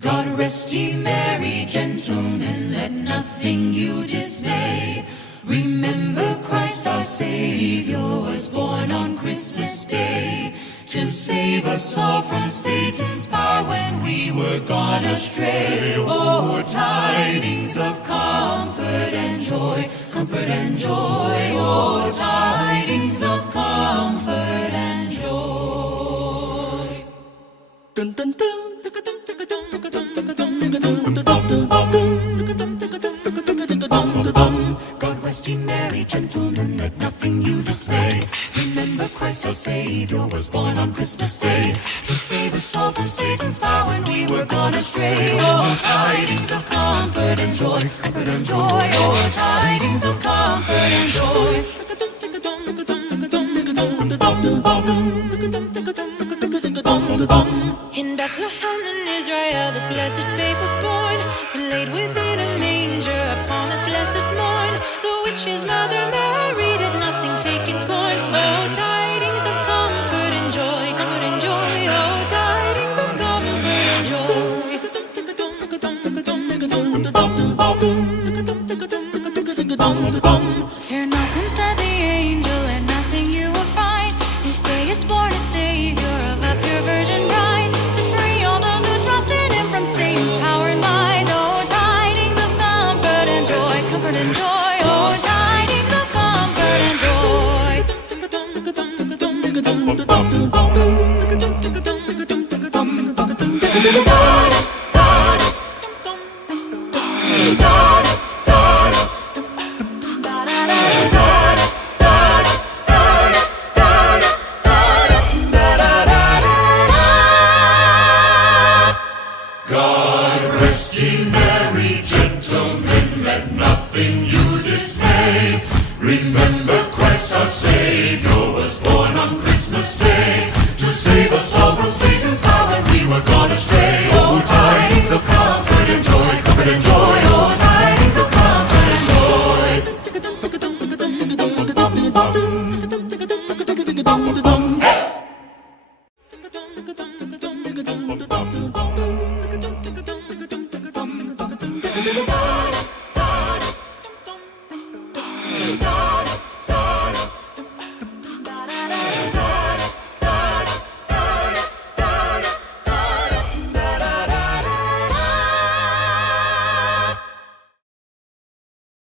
God rest ye merry gentlemen, let nothing you dismay. Remember Christ our Savior was born on Christmas Day, to save us all from Satan's power when we were gone astray. Oh, tidings of comfort and joy, comfort and joy. Oh, tidings of comfort and joy. Dun, dun, dun. God rest ye merry gentlemen, let nothing you dismay. Remember Christ our Savior was born on Christmas Day, to save us all from Satan's power when we were gone astray. Oh, tidings of comfort and joy, comfort and joy. Oh, tidings of comfort and joy. In Bethlehem in Israel, this blessed babe was born, and laid within a manger upon this blessed morn. The witch's mother Mary did nothing take in scorn. Oh, tidings of comfort and joy, comfort and joy. Oh, tidings of comfort and joy. Fear nothing, said the angel, and nothing you will find. This day is born a Savior of a pure virgin bride, to free all those who trust in Him from Satan's power and might. Oh, tidings of comfort and joy, comfort and joy. Oh, tidings of comfort and joy. God rest ye merry gentlemen, let nothing you dismay. Remember Christ our Savior was born on Christmas Day, to save us all from